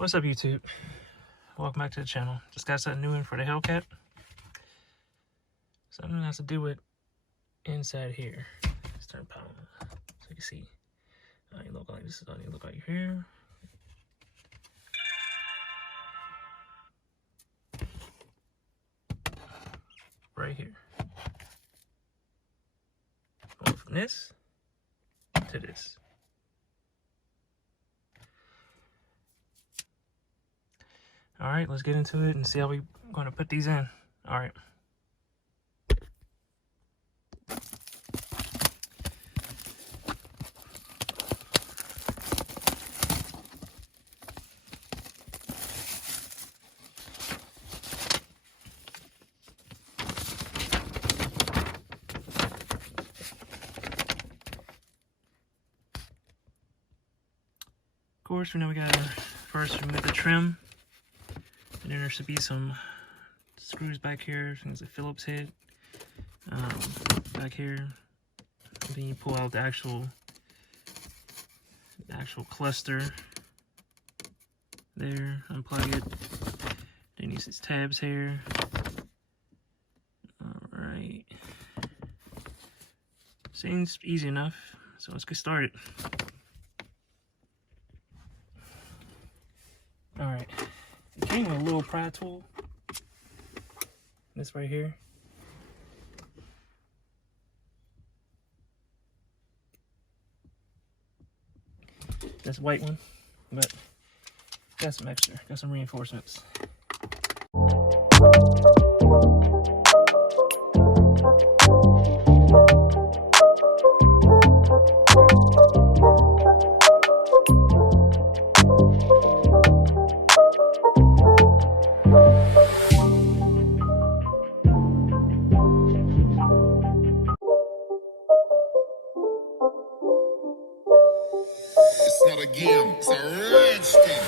What's up, YouTube? Welcome back to the channel. Just got something new in for the Hellcat. Something that has to do with inside here. Let's turn power on so you can see. You look like this is on you look like here. Right here. Going from this to this. All right, let's get into it and see how we're going to put these in. All right. Of course, we know we got first remove the trim. And then there should be some screws back here. I think it's a Phillips head back here. And then you pull out the actual cluster there. Unplug it. Then use these tabs here. All right. Seems easy enough. So let's get started. All right. It came with a little pry tool. This right here. This white one, but got some extra, got some reinforcements. It's not a game, it's a rich thing.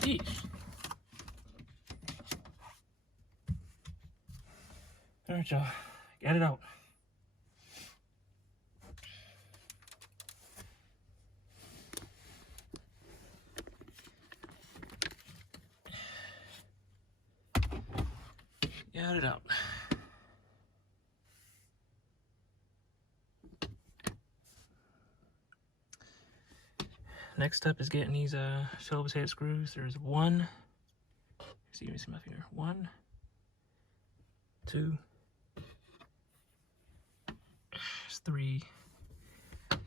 Sheesh. All right, y'all, got it out. Got it out. Next step is getting these Phillips head screws. There's one. See, let me see my finger. 1, 2, there's 3, and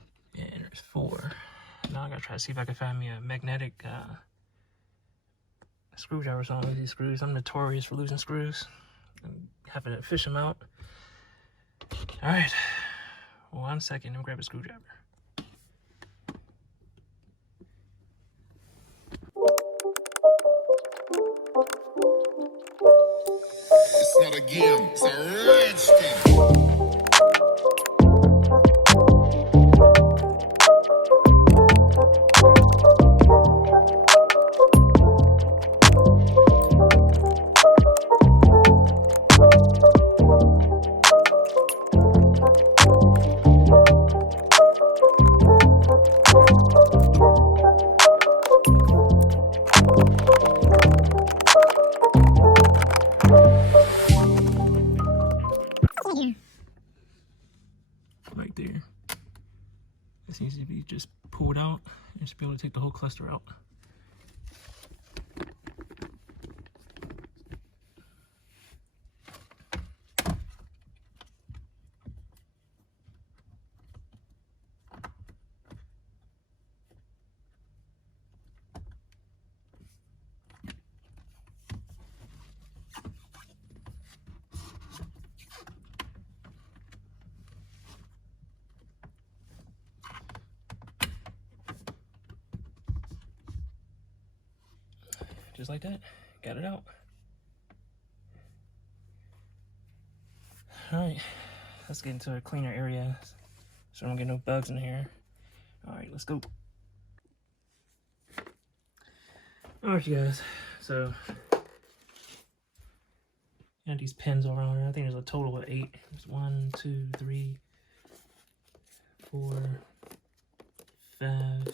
there's 4. Now I gotta try to see if I can find me a magnetic screwdriver. So I don't lose these screws. I'm notorious for losing screws and having to fish them out. All right, 1 second. Let me grab a screwdriver. It's not a game, it's a rich thing. Right there. This needs to be just pulled out and should be able to take the whole cluster out. Just like that, got it out. Alright, let's get into a cleaner area so I don't get no bugs in here. Alright, let's go. Alright, you guys, so got these pins all around here. I think there's a total of 8. There's 1, 2, 3, 4, 5,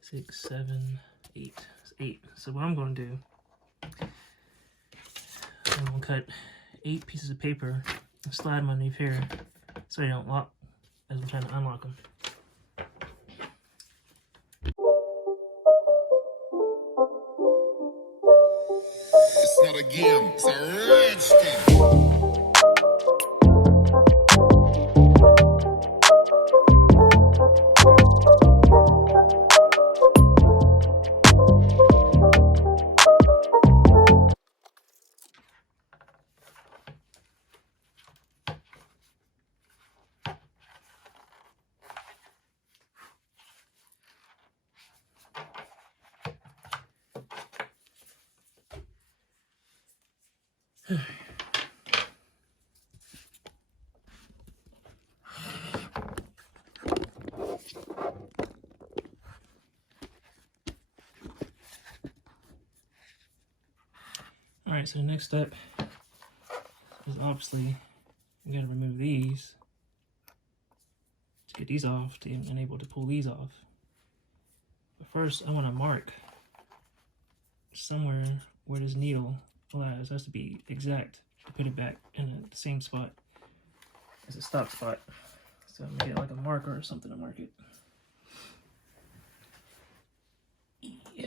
6, 7, 8. It's 8. So what I'm going to do, I'm going to cut 8 pieces of paper and slide them underneath here so they don't lock as I'm trying to unlock them. It's not a game, it's a rich thing. Alright, so the next step is obviously we gotta remove these to get these off to even enable to pull these off. But first I want to mark somewhere where this needle lies. It has to be exact to put it back in the same spot as the stock spot. So I'm gonna get like a marker or something to mark it. Yeah.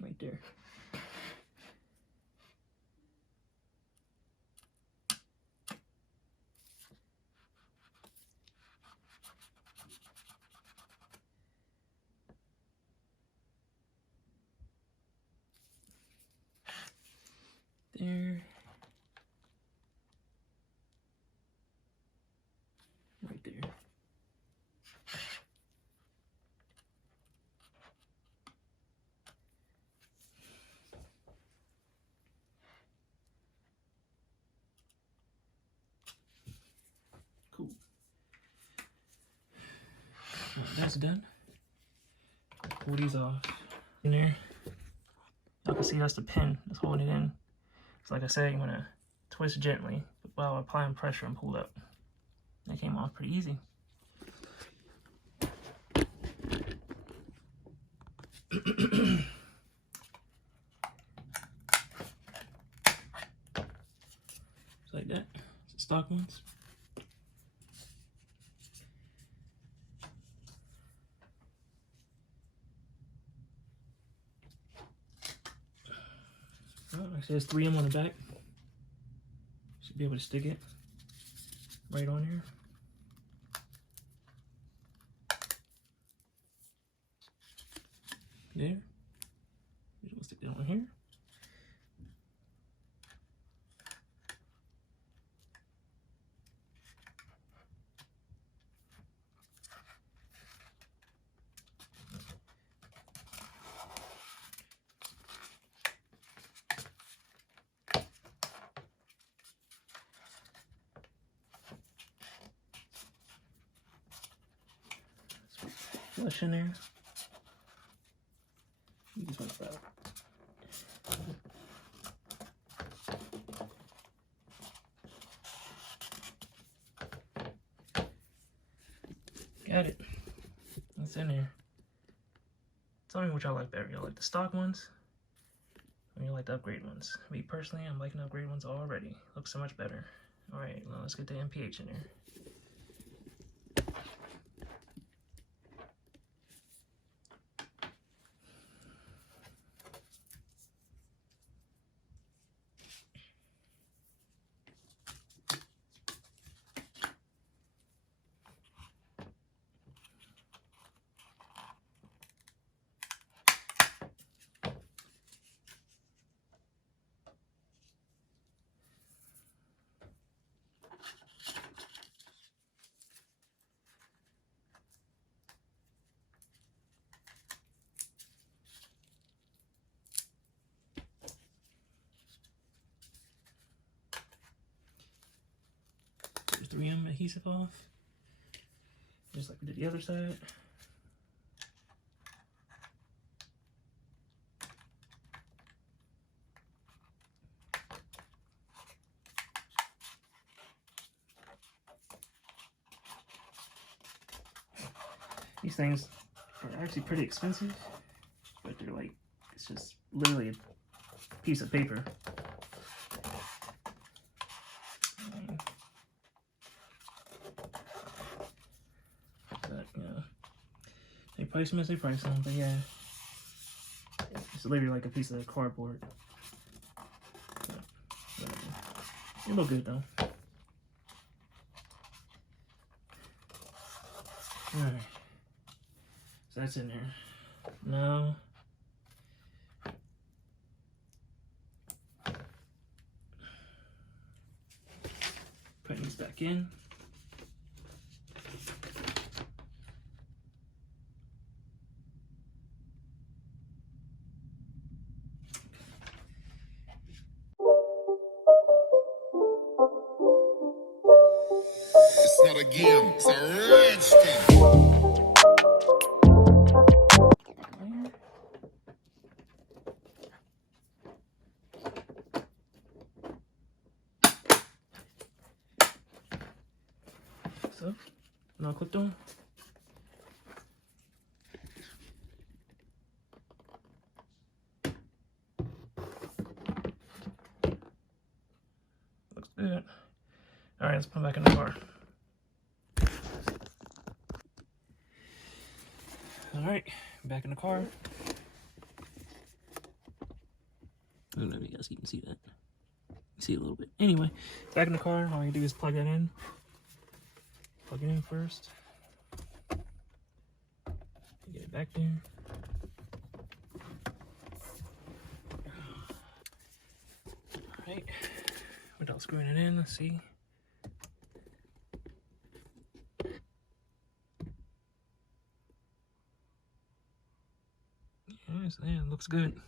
Right there. There. Right there. Cool. Right, that's done. Pull these off. In there. Y'all can see that's the pin that's holding it in. So like I said, you want to twist gently while applying pressure and pull up. That came off pretty easy. Just like that. It's the stock ones. Well, like I said, there's 3 of them on the back. Should be able to stick it right on here. There. We'll stick that on here. Flush in there. You just want to out. Got it. It's in there. Tell me what y'all like better. Y'all like the stock ones? Or you like the upgrade ones? Me personally, I'm liking the upgrade ones already. Looks so much better. Alright, well, let's get the MPH in there. 3M adhesive off, just like we did the other side. These things are actually pretty expensive, but they're like, it's just literally a piece of paper. But, you know, they price them as they price them, but yeah, it's literally like a piece of cardboard. But, they look good though. Alright. So that's in there. Now, putting these back in. It's not a game, it's a redskin. So, now clipped on. Looks good. Alright, let's put them back in the car. Alright, back in the car. I don't know if you guys can see that. You see it a little bit. Anyway, back in the car, all you do is plug that in. Plug it in first. Get it back there. Alright, without screwing it in, let's see. Yes, yeah, it looks good.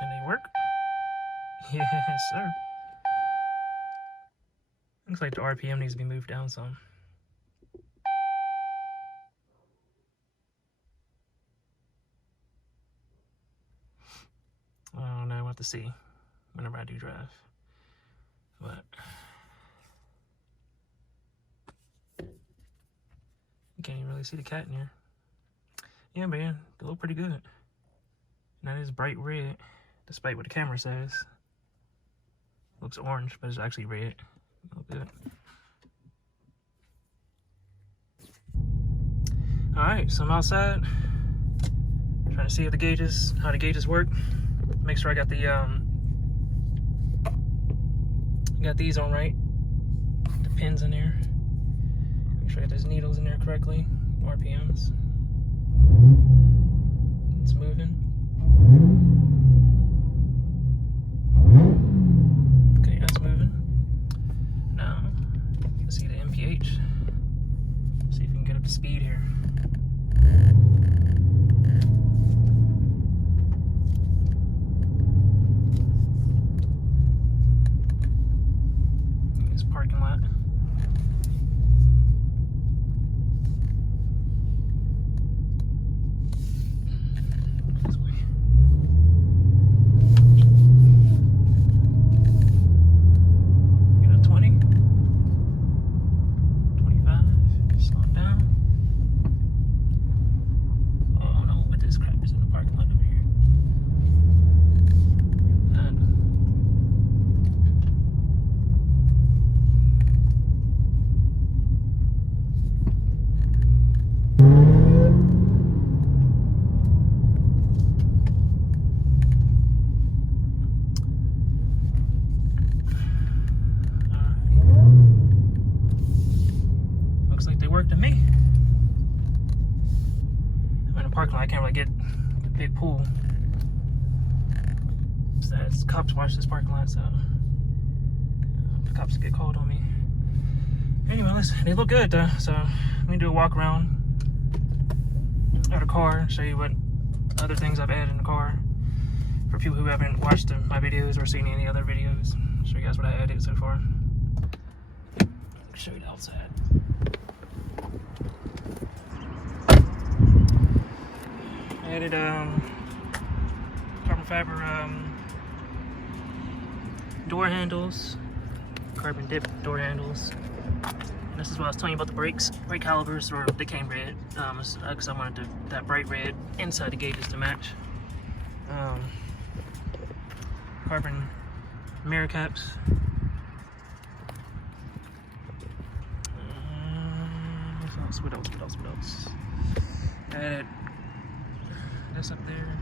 And they work? Yes, sir. Looks like the RPM needs to be moved down some. I don't know, we'll have to see whenever I do drive. But you can't even really see the cat in here. Yeah, man, they look pretty good. And that is bright red, despite what the camera says. Looks orange, but it's actually red. Look good. Alright, so I'm outside. Trying to see if the gauges, how the gauges work. Make sure I got the got these on right. The pins in there. Make sure I got those needles in there correctly. RPMs. It's moving. Okay, that's moving. Now, let's see the MPH. See if we can get up to speed here. This parking lot. This way. Get a 20. 25. Slow it down. Oh no, what this crap is in the parking lot over here. That. Looks like they worked to me. I'm in a parking lot, I can't really get a big pool. So the cops watch this parking lot, so the cops get called on me. Anyway, listen, they look good though, so let me do a walk around of the car, show you what other things I've added in the car. For people who haven't watched my videos or seen any other videos, I'll show you guys what I added so far. I'll show you the outside. I added carbon fiber door handles, carbon dip door handles. And this is what I was telling you about the brakes. Brake calipers, or they came red, because I wanted that bright red inside the gauges to match. Carbon mirror caps. What else? I added this up there.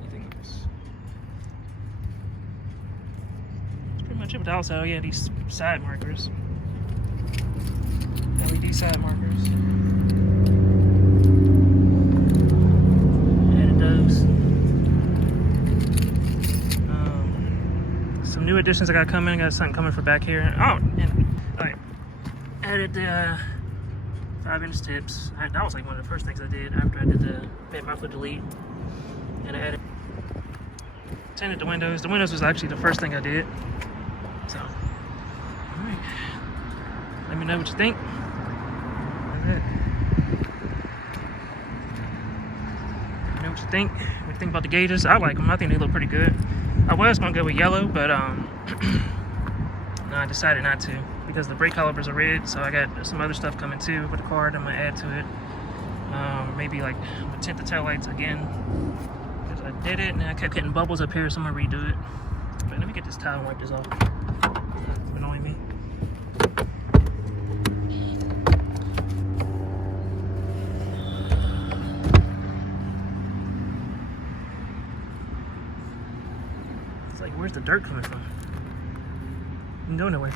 Anything else? That's pretty much it with the outside. Oh yeah, these side markers. LED side markers. Added those. Some new additions I got coming. I got something coming for back here. Oh, and alright. Added the 5-inch tips. That was like one of the first things I did after I did the bed muffler delete. And I added, tinted the windows. The windows was actually the first thing I did. So, alright. Let me know what you think. That's it. Let me know what you think. What you think about the gauges? I like them. I think they look pretty good. I was gonna go with yellow, but no, I decided not to because the brake calipers are red. So I got some other stuff coming too with the card. I'm gonna add to it. Maybe like I'm gonna tint the taillights again because I did it and I kept getting bubbles up here, so I'm gonna redo it. But let me get this towel and wipe this off. It's annoying me. It's like, where's the dirt coming from? You can go nowhere.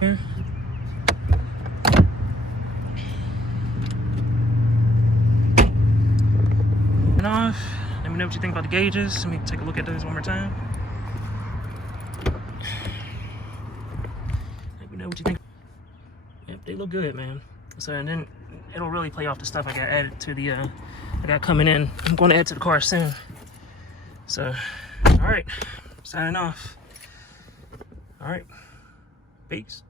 Here. And off. Let me know what you think about the gauges. Let me take a look at those one more time. Let me know what you think. Yep, they look good, man. So, and then it'll really play off the stuff I got added to the I got coming in. I'm going to add to the car soon. So, all right, signing off. All right, peace.